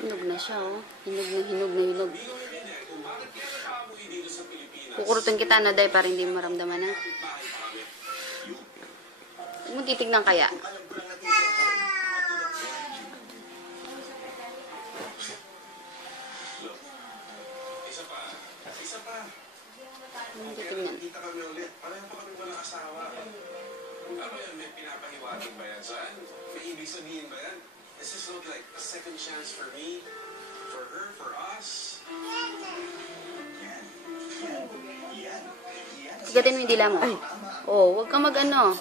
Hinog na siya, oh. Hinog. Kukurutin kita na, day, para hindi maramdaman na. Huwag mo titignan kaya. Huwag mo titignan. May pinapahiwatig ba yan saan? May ibig sabihin ba yan? Does this look like a second chance for me? For her? For us? Sigatin mo yung dila mo. Oh, huwag kang mag-ano.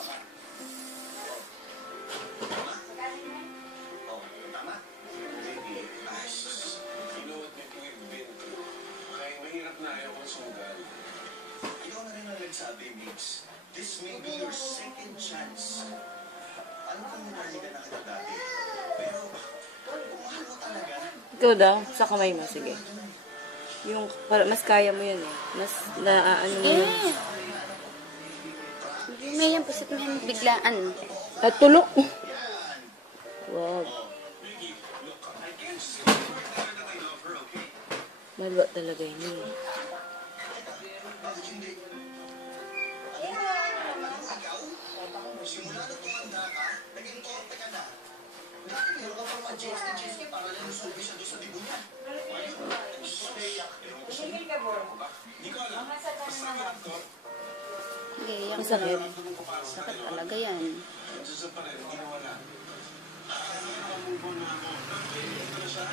Sabi, Mix, this may be your second chance. Ano kang nanaligan na kita dati? Pero, kung mahal mo talaga... Ikaw daw, sa kamay mo, sige. Yung, mas kaya mo yun eh. Mas, ano mo yun. May yan, pusit mo yan biglaan. At tulok. Wow. Malwa talaga yun eh. Simula na tumanda ka, naging korte ka na. Dati meron ka pang ma-JST para lang subi siya doon sa dibo niya. Sige, yan. Masakit. Sakit talaga yan.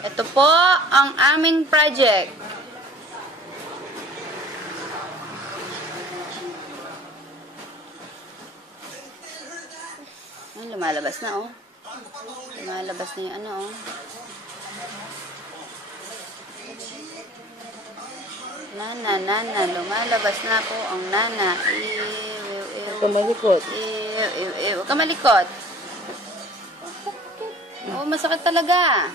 Ito po ang aming project. Ay, lumalabas na, oh. Lumalabas na yung ano, oh. Nana, lumalabas na po ang nana. Huwag ka malikot. Huwag ka malikot. Oo, masakit talaga.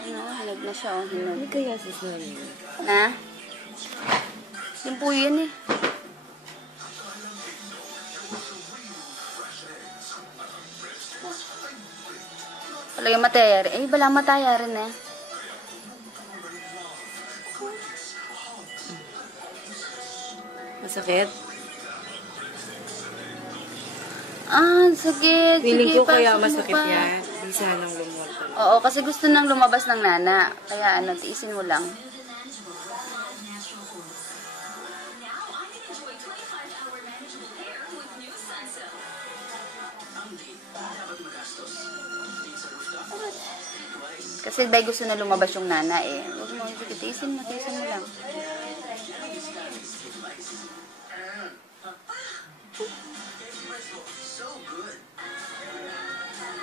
Ano, hinog na siya, oh. Hinog. Hindi kaya sis namin. Na? Yung po yun, eh. Palagay mataya rin. Eh, bala mataya rin eh. Masakit? Ah, sakit. Feeling sige, ko kaya pasok mo masakit pa. yan. Di sanang lumuwal talaga. Oo, kasi gusto nang lumabas ng nana. Kaya ano, tiisin mo lang. Kasi dahil gusto na lumabas yung nana eh. Huwag mo, tiisin mo lang.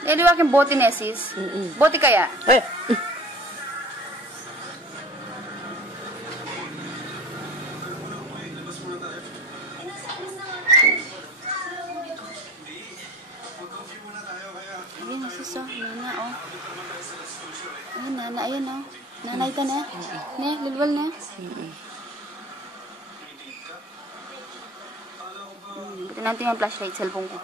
Eh, di ba aking bote na sis? Bote kaya? Eh! Ayun na sis, oh. Nana, oh. Ayun, nana, ayun, oh. Nanay ka na. Ne, lilwal na. Buti natin yung flashlight, cellphone ko.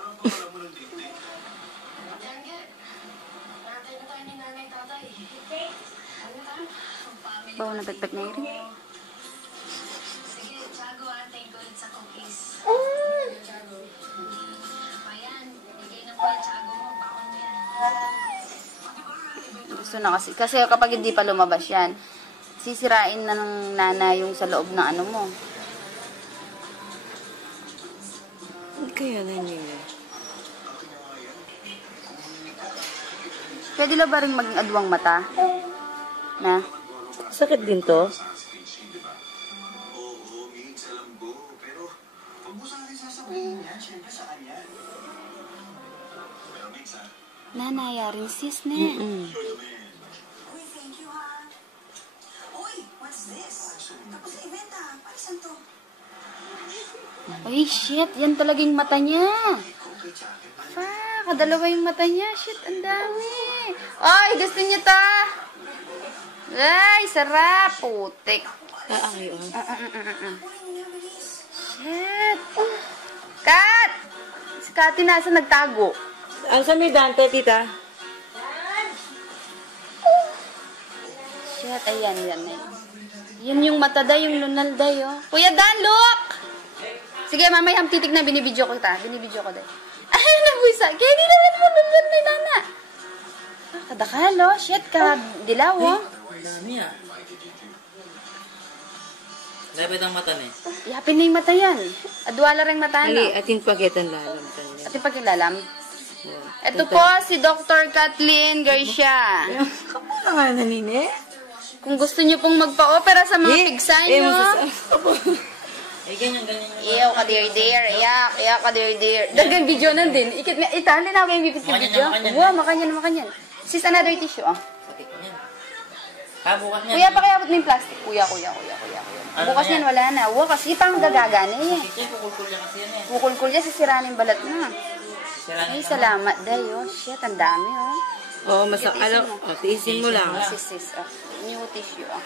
Bawa na pekpek na yun. Gusto na kasi kapag hindi pa lumabas yan, sisirain na ng nana yung sa loob ng ano mo. Kaya na niya. Pwede lang ba rin maging adwang mata? Na? Sakit din to? Oo, Mix, alam ko. Pero, huwag mo sa akin sasabihin yan. Siyempre sa kanya. Pero, Mix, ha? Nanaya rin sis, ne. Uy, thank you, ha? Uy, what's this? Tapos sa event, ha? Palisan to. Ay, shit. Yan talaga yung mata niya. Kadalawa yung mata niya. Shit, ang dami. Ay, gusto niya ta. Ay, sarap. Putik. Aangay, oh. Shit! Kat! Si Kati nasa nagtago. Ang sa may Dante, tita? Shit, ayan, yan. Yan yung mata day, yung lunal day, oh. Kuya Dan, look! Sige, mamaya ang titig na binibidyo ko kita. Binibidyo ko day. Ay, nabuisa. Kaya di naman mo lunal na nana. Kadakalo, shit ka. Dilaw, oh. Ang dami ah. Lapit ang mata ni. Yapin na yung mata yan. Adwala rin mata, no? Ali, atin pagitan lalam kanya. At ipakilalam. Ito po si Dr. Kathleen Garcia. Kamu na nga nanine? Kung gusto niyo pong magpa-opera sa mga pigsa niyo. Eh, ganyan. Iyaw ka dear. Iyak ka dear. Dagang video nan din. Itali na ako yung bibit yung video. Wow, makanyan. Sis, another tissue, ah. Sakit niyan. Bukas niyan. Kuya, pakiabot mo yung plastic. Kuya. Ano Bukas na yan? yan, wala na. Wow, kasi pang gagagana eh. Kasi kukulkul niya kasi yan eh. Kukul-kul niya, sisiraan yung balat na. Sira Ay, niya. salamat, day, oh. Shit, ang dami, oh. Oo, tiisin mo lang. Sis, oh. New tissue, oh.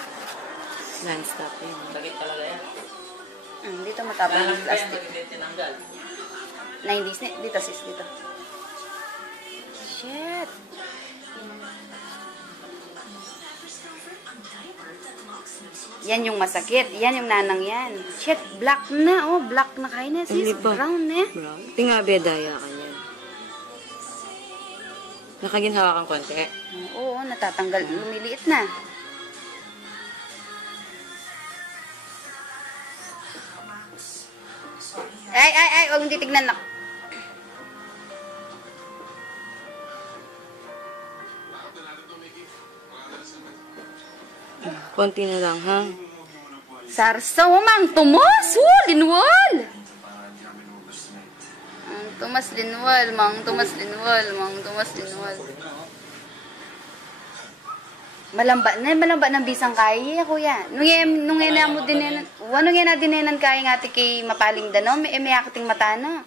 Non-stop yun. Sakit talaga yan. Dito matapang Kaya yung lang yan, plastic. pag tinanggal. 90s na. Dito, sis, dito. Shit. Yan yung masakit. Yan yung nanang yan. Shit, black na, oh. Black na kayo na, sis. Hindi pa. Brown, eh. Bro, tingabi daya ka niyan. Nakaginhawa kang konti. Oo, natatanggal. Lumiliit na. Ay, huwag mong titignan na. Konti na lang, ha? Sarsaw, mang tumas. Linwal. Mang tumas linwal. Malamba ng bisang kaya, kuya. Nung yan na mo dinenan, nung yan na dinenan kaya nga ti kay mapaling dano, may akating mata na.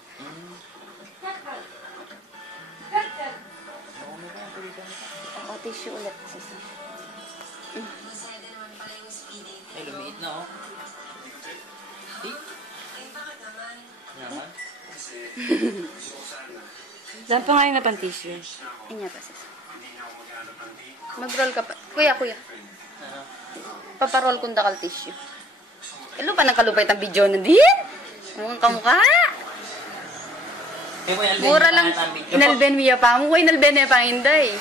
O, tissue ulit. Ay, lumiit na oh. Naman. Saan pa nga yung napantisyo? Inya pa, sis. Mag-roll ka pa. Kuya. Paparol kong dakal tissue. Ilo pa nagkalupay ang video na din. Mukhang kamukha. Mura lang. Inalben miya pa mo. Inalben niya pa hinday.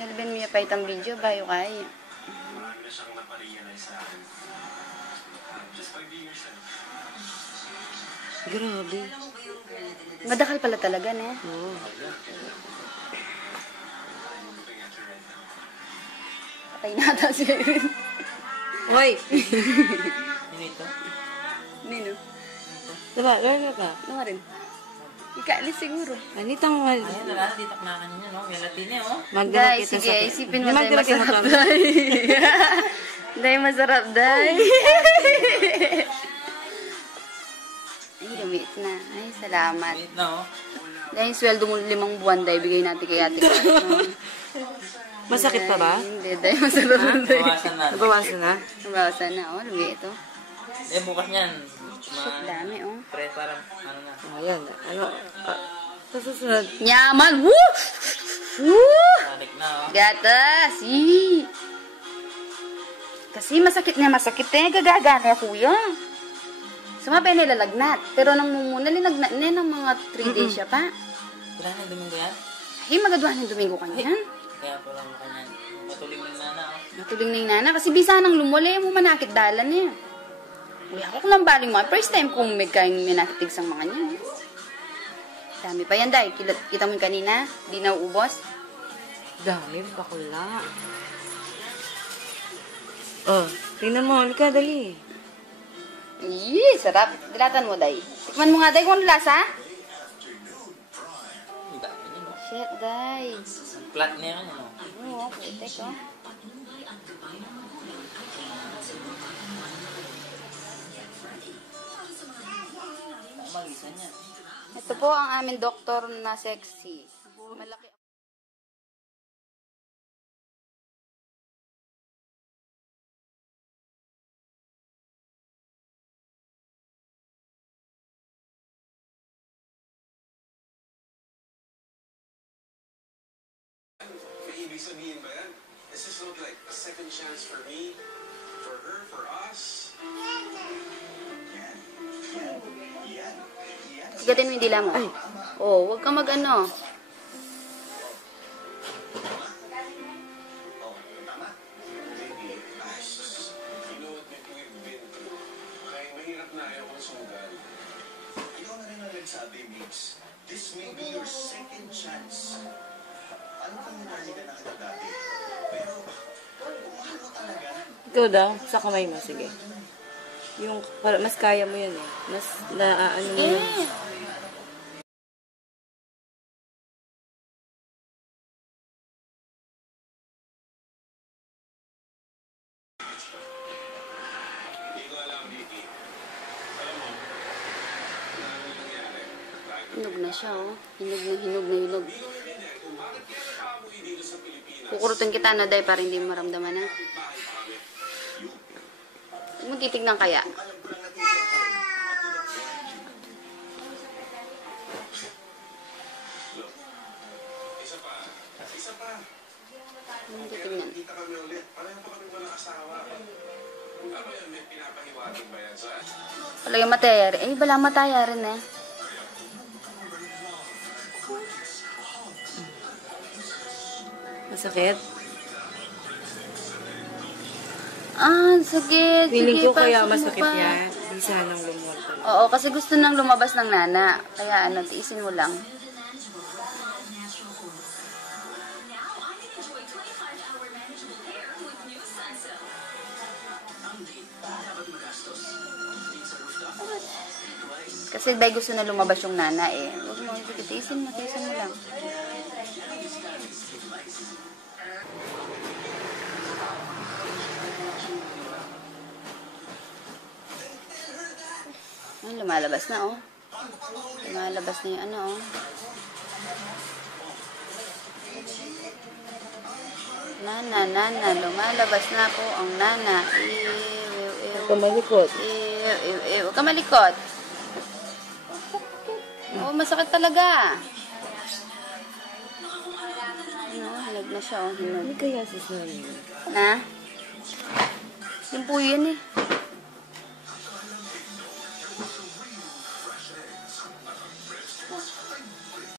Inalben miya pa itang video. Bayo kaya. Marami na siyang naparealize sa akin. Just by being yourself. Grabe. Madakal pala talaga, ne? Oo. Patay na ata si Erin. Hoy! Sino ito? Nino? Diba, lalo ka? Ano nga rin? Ikaalis siguro. Anitang Ayan, wala na dito na kanina no. May latine oh. Guys, sige, isipin mo tayo masarap, day. Day, masarap, day. Ay, lumit na. Ay, salamat. Lumiit na oh. Dahil yung sweldo mo 5 buwan, day, bigay natin kay ate. Masakit pa ba? Hindi, day, masarap na, day. Bawasan na. Nabawasan na? Nabawasan na, oh, lumit ito. Eh, bukas niyan. Dami, oh. Pre, parang ano na. Ayan. Sa susunod. Nyaman, woo! Woo! Balik na oh. Gatas, yee! Kasi masakit eh, gagagana kuya. Sumabay nilalagnat. Pero nang mumuna, linagnat niya ng mga 3 days siya pa. Wala na Domingo yan? Ay, magaduhan ng Domingo kanyan. Kaya pala mo kanyan. Matuling ng nana oh. Matuling na yung nana, kasi bisa nang lumuli, mo manakit dalan niya. Uy, ako kung baling mo, first time kong may kain minakitig sang mga niya. Dami pa yan, day. Kita mo yung kanina, di na uubos. Dami, bakula. Oh, tingnan mo. Halika, dali. Yee, sarap. Dilatan mo, day. Tikman mo nga, day, kung ano lasa. Ang dami niya no. Shit, day. Flat na yan ano. Oo, putek, oh. Magisa niya. Ito po ang aming doktor na sexy. Malaki. ibig sabihin ba yan? Does this look like a second chance for me? For her? For us? Sigatin mo yung dila mo. Oh, huwag kang mag-ano. You know what we've been through. Kaya mahirap na ayaw kong sumugal. Ikaw na rin ang nagsabi, Migs. This may be your second chance. Ano kang nangyari ka na kita dati? Pero, kung mahal mo talaga, Ikaw daw, sa kamay mo, sige. Yung, mas kaya mo yun eh. Mas ano mo yun. Hindi ko alam, Vicky. Alam mo, wala nang nangyari. Dahil Hinog na siya, oh. Hinog na hinog na hinog. hindi ko maintindihan kung bakit kaya napaamoy dito sa Pilipinas. Kukurutin kita na, Day, para hindi mo maramdaman na. Bahay pa kami. Huwag mo titignan kaya. alam ko lang natutulog ako. Matulog siya. Look, isa pa. Isa pa. Huwag mo Kaya titignan. nakita kami ulit. Pareho pa kami walang asawa. Ano yun? May pinapahiwatig ba yan sa... Palagay mataya rin. Eh, bala mataya rin eh. Masakit? Ah, sakit. Feeling Sige, ko kaya pasok mo masakit pa. yan. Di sanang lumuwag talaga. Oo, kasi gusto nang lumabas ng nana. Kaya ano, tiisin mo lang. Kasi dahil gusto na lumabas yung nana eh. Huwag mo, sige, tiisin mo lang. Ay, lumalabas na oh. Lumalabas na yung ano oh. Nana, lumalabas na po ang nana. Huwag ka malikot. Huwag ka malikot. Oo, masakit talaga. Ano, hinog na siya oh. Hinog. Hindi kaya sis na yun. Na? Yung po yun eh.